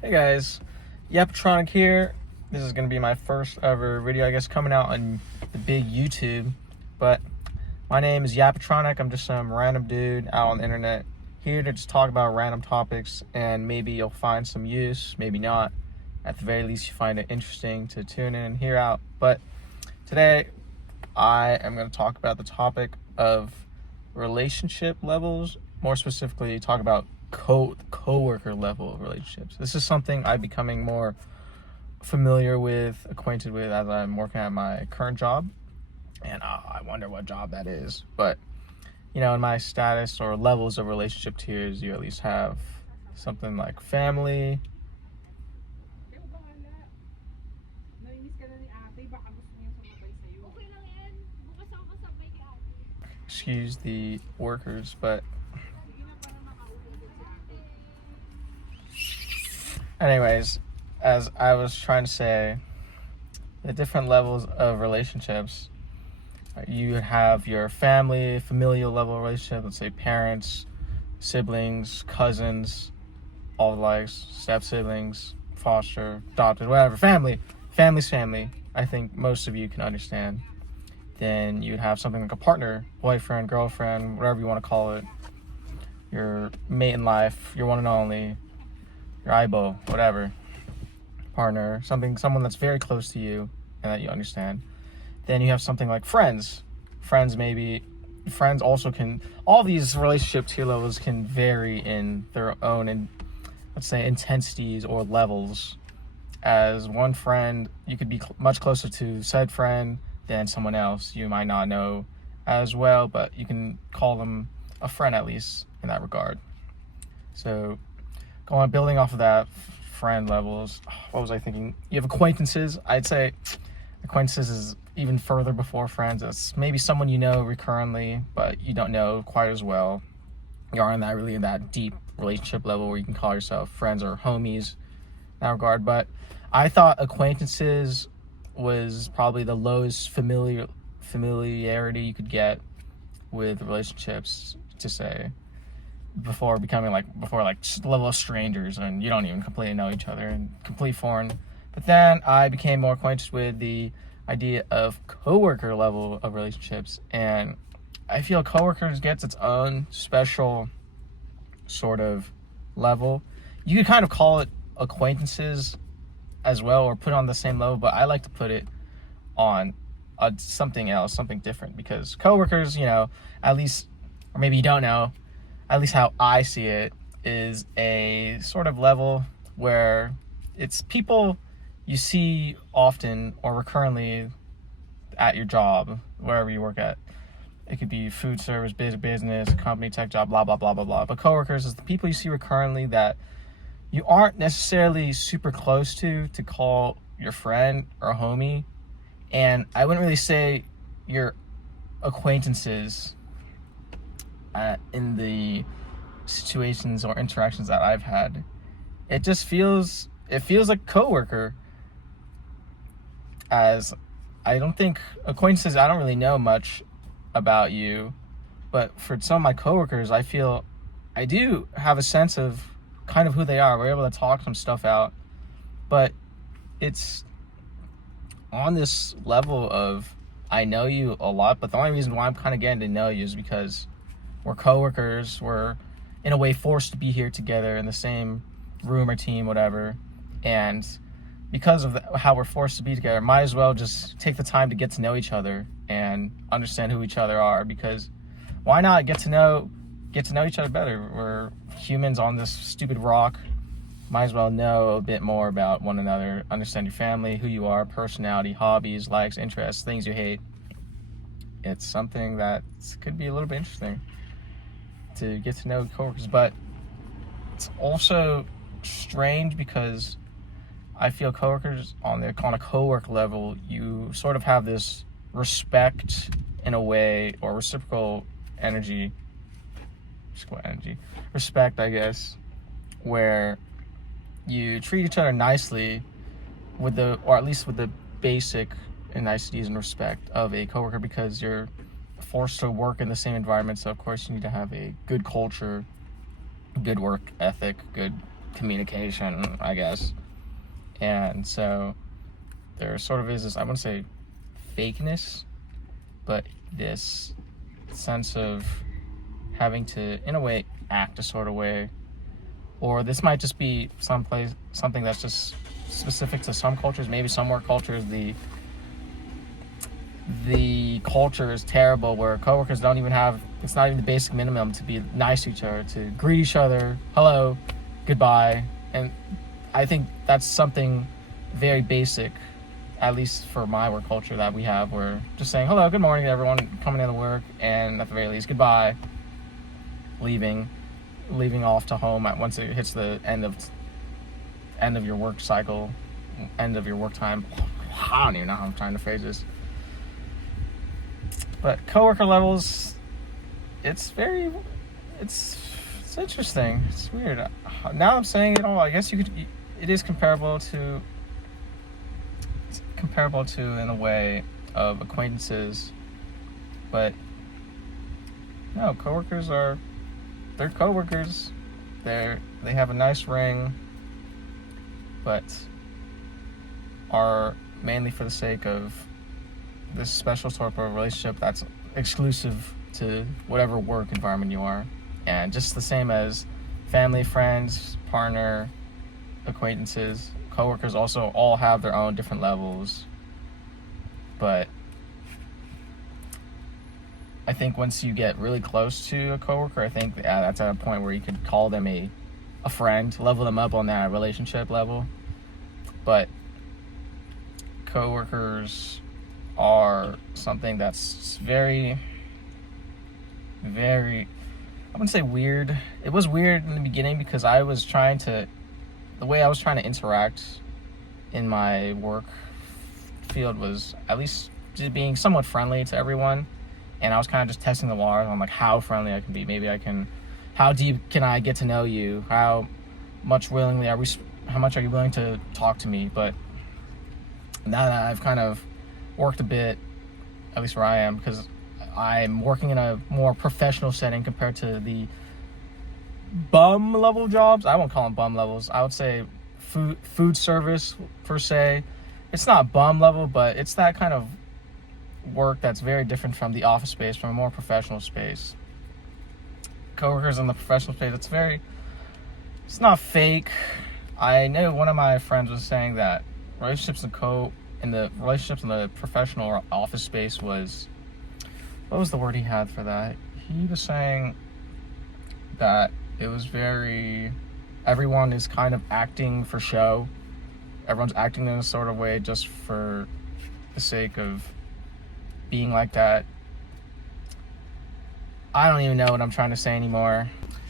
Hey guys, yappjng here. This is going to be my first ever video, I guess, coming out on the big YouTube. But my name is yappjng. I'm just some random dude out on the internet here to just talk about random topics, and maybe you'll find some use, maybe not. At the very least, you find it interesting to tune in and hear out. But today, I am going to talk about the topic of relationship levels, more specifically talk about co-worker level relationships. This is something I'm becoming more familiar with, acquainted with, as I'm working at my current job, and I wonder what job that is. But you know, in my status or levels of relationship tiers, you at least have something like family, excuse the workers, but anyways, as I was trying to say, the different levels of relationships. You have your family, familial level relationship, let's say parents, siblings, cousins, all the likes, step siblings, foster, adopted, whatever. Family's family. I think most of you can understand. Then you'd have something like a partner, boyfriend, girlfriend, whatever you want to call it. Your mate in life, your one and only, your Ibo, whatever, partner, someone that's very close to you and that you understand. Then you have something like friends. Friends also can, all these relationship tier levels can vary in their own, and let's say, intensities or levels. As one friend, you could be much closer to said friend than someone else you might not know as well, but you can call them a friend at least in that regard. So building off of that, friend levels, what was I thinking? You have acquaintances. I'd say acquaintances is even further before friends. It's maybe someone you know recurrently, but you don't know quite as well. You aren't in that deep relationship level where you can call yourself friends or homies in that regard. But I thought acquaintances was probably the lowest familiarity you could get with relationships, to say, before just the level of strangers, and you don't even completely know each other and complete foreign. But then I became more acquainted with the idea of coworker level of relationships, and I feel coworkers gets its own special sort of level. You could kind of call it acquaintances as well, or put it on the same level, but I like to put it on something else, something different, because coworkers, at least, or maybe you don't know, at least how I see it, is a sort of level where it's people you see often or recurrently at your job, wherever you work at. It could be food service, business, company, tech job, blah, blah, blah, blah, blah. But coworkers is the people you see recurrently that you aren't necessarily super close to call your friend or homie. And I wouldn't really say your acquaintances in the situations or interactions that I've had. It feels like coworker, as I don't think acquaintances, I don't really know much about you, but for some of my coworkers, I feel I do have a sense of kind of who they are. We're able to talk some stuff out, but it's on this level of I know you a lot, but the only reason why I'm kind of getting to know you is because we're coworkers. We're in a way forced to be here together in the same room or team, whatever, and because of how we're forced to be together, might as well just take the time to get to know each other and understand who each other are, because why not get to know each other better? We're humans on this stupid rock. Might as well know a bit more about one another, understand your family, who you are, personality, hobbies, likes, interests, things you hate. It's something that could be a little bit interesting to get to know coworkers, but it's also strange because I feel coworkers on a co-work level, you sort of have this respect in a way, or respect, I guess, where you treat each other nicely or at least with the basic niceties and respect of a coworker, because you're forced to work in the same environment. So of course you need to have a good culture, good work ethic, good communication, I guess. And so there sort of is this, I wouldn't say fakeness, but this sense of having to, in a way, act a sort of way. Or this might just be something that's just specific to some cultures. Maybe some more cultures, the culture is terrible where coworkers don't even have, it's not even the basic minimum to be nice to each other, to greet each other, hello, goodbye. And I think that's something very basic, at least for my work culture, that we have. We're just saying hello, good morning to everyone coming into work, and at the very least, goodbye, leaving off to home once it hits the end of your work cycle, end of your work time. I don't even know how I'm trying to phrase this. But coworker levels, it's interesting. It's weird. Now I'm saying it all, I guess it is comparable to in a way of acquaintances, but no, coworkers they're coworkers. They have a nice ring, but are mainly for the sake of this special sort of relationship that's exclusive to whatever work environment you are. And just the same as family, friends, partner, acquaintances, coworkers also all have their own different levels. But I think once you get really close to a coworker, I think that's at a point where you could call them a friend, level them up on that relationship level. But coworkers are something that's very, very, I wouldn't say weird. It was weird in the beginning because the way I was trying to interact in my work field was at least just being somewhat friendly to everyone. And I was kind of just testing the waters on like how friendly I can be. How deep can I get to know you? How much are you willing to talk to me? But now that I've kind of worked a bit, at least where I am, because I'm working in a more professional setting compared to the bum level jobs. I won't call them bum levels. I would say food service per se. It's not bum level, but it's that kind of work that's very different from the office space, from a more professional space. Coworkers in the professional space, it's not fake. I know one of my friends was saying that relationships in the professional or office space was, what was the word he had for that? He was saying that it was everyone is kind of acting for show. Everyone's acting in a sort of way just for the sake of being like that. I don't even know what I'm trying to say anymore.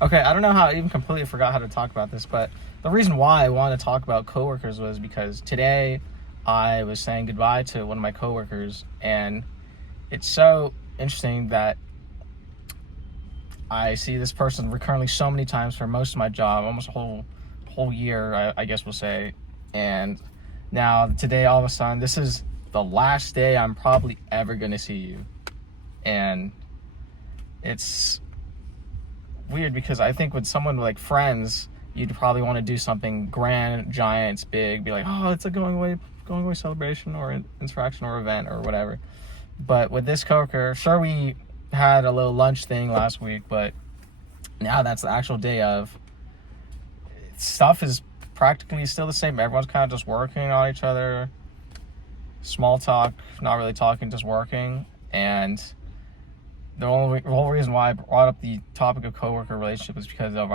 Okay, I don't know how I even completely forgot how to talk about this, but the reason why I wanted to talk about coworkers was because today I was saying goodbye to one of my coworkers, and it's so interesting that I see this person recurrently so many times for most of my job, almost a whole year, I guess we'll say. And now today, all of a sudden, this is the last day I'm probably ever going to see you. And it's weird because I think with someone like friends, you'd probably want to do something grand, giant, big, be like, oh, it's a going away celebration or interaction or event or whatever. But with this coworker, sure, we had a little lunch thing last week, but now that's the actual day of. Stuff is practically still the same. Everyone's kind of just working on each other. Small talk, not really talking, just working. And the whole reason why I brought up the topic of coworker relationship is because of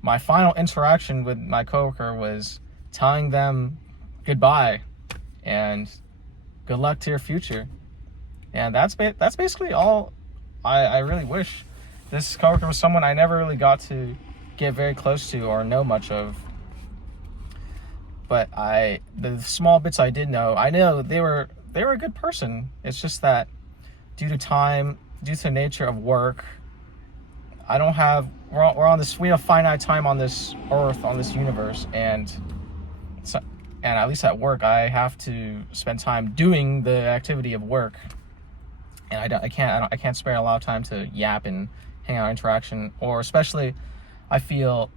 my final interaction with my coworker was telling them goodbye and good luck to your future. And that's basically all I really wish. This coworker was someone I never really got to get very close to or know much of. But the small bits I did know, I know they were a good person. It's just that due to the nature of work, we're on this, we have finite time on this earth, on this universe, and at least at work, I have to spend time doing the activity of work, and I can't spare a lot of time to yap and hang out interaction, or especially, I feel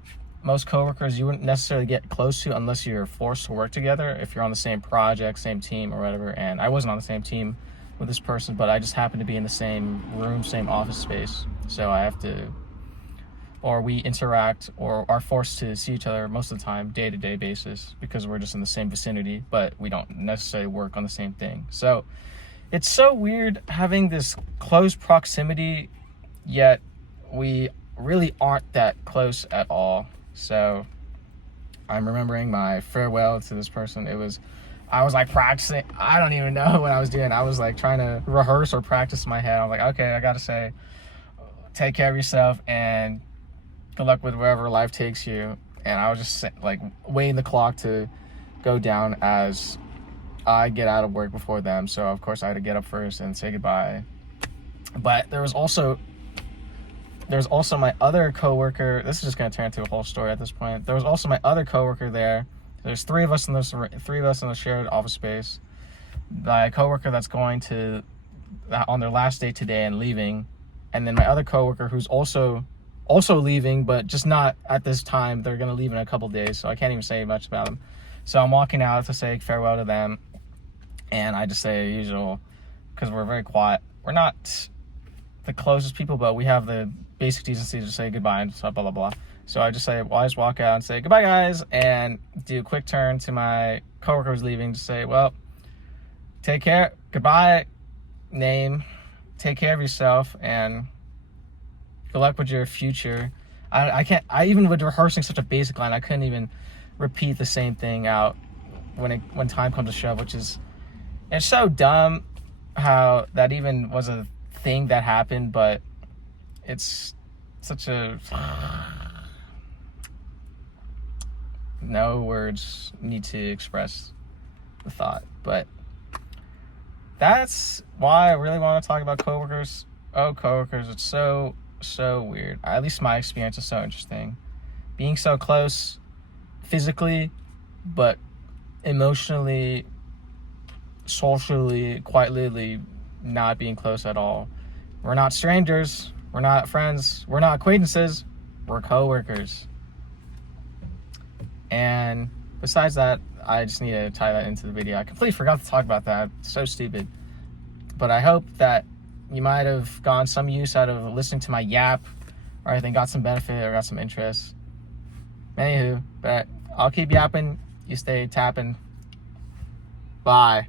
most coworkers you wouldn't necessarily get close to unless you're forced to work together, if you're on the same project, same team or whatever. And I wasn't on the same team with this person, but I just happened to be in the same room, same office space. So I have to, or we interact or are forced to see each other most of the time, day-to-day basis, because we're just in the same vicinity, but we don't necessarily work on the same thing. So it's so weird having this close proximity, yet we really aren't that close at all. So I'm remembering my farewell to this person. I was like practicing. I don't even know what I was doing. I was like trying to rehearse or practice in my head. I'm like, okay, I gotta say, take care of yourself and good luck with wherever life takes you. And I was just like waiting the clock to go down as I get out of work before them. So of course I had to get up first and say goodbye. But there was also my other coworker. This is just gonna turn into a whole story at this point. There was also my other coworker there. There's three of us in the shared office space. My coworker that's going to on their last day today and leaving, and then my other coworker who's also leaving, but just not at this time. They're gonna leave in a couple days, so I can't even say much about them. So I'm walking out to say farewell to them, and I just say usual, because we're very quiet. We're not the closest people, but we have the basic decency to say goodbye and stuff, blah blah blah. So I just walk out and say goodbye guys, and do a quick turn to my coworker who's leaving to say, well, take care, goodbye, name, take care of yourself, and good luck with your future. I even with rehearsing such a basic line, I couldn't even repeat the same thing out when time comes to shove, which is, it's so dumb how that even was a thing that happened, but it's such a, no words need to express the thought. But that's why I really want to talk about coworkers. Oh, coworkers, it's so weird. At least my experience is so interesting. Being so close physically, but emotionally, socially, quite literally not being close at all. We're not strangers, we're not friends, we're not acquaintances, we're coworkers. And besides that, I just need to tie that into the video. I completely forgot to talk about that. It's so stupid. But I hope that you might have gotten some use out of listening to my yap, or I think got some benefit or got some interest. Anywho, but I'll keep yapping, you stay tapping. Bye.